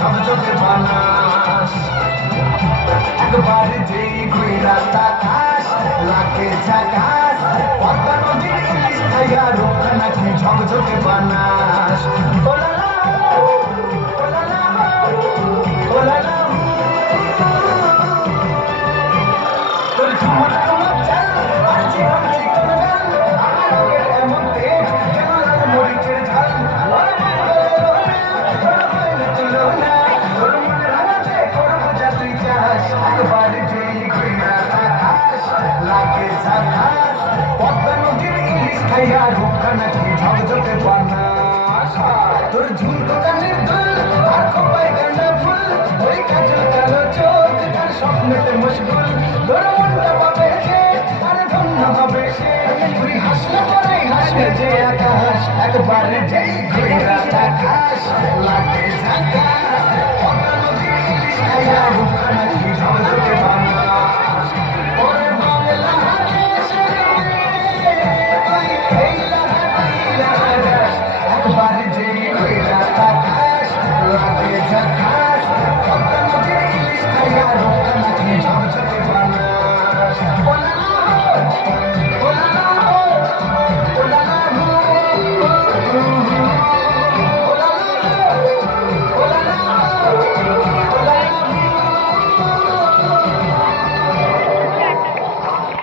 ঝকঝকে বানাস একবার যেই ঘুইরা তাকাস লাগে ঝাকাস পদ্মা নদীর ইলিশ খাইয়া রোগ নাকি ঝকঝকে বানাস ওলালা ওলালা ওলালা তোর ঝুমক ঝুমক চাল আর জীবন চিকন গাল আমার রোগের এমন তেজ কেন লাল মরিচের ঝাল একবার যেই ঘুইরা তাকাস লাগে ঝাকাস পদ্মা নদীর ইলিশ খাইয়া রোগ নাকি ঝকঝকে বানাস তোর ঝুমকো কানের দুল আর খোপায় গাঁদা ফুল ওই কাজল কালো চোখ তার স্বপ্নেতে মশগুল তোর মনটা পাবে যে আর ধন্য হবে সে তুই হাসলে পরে হাসবে যে আকাশ একবার যেই ঘুইরা তাকাস লাগে ঝাকাস পদ্মা নদীর ইলিশ খাইয়া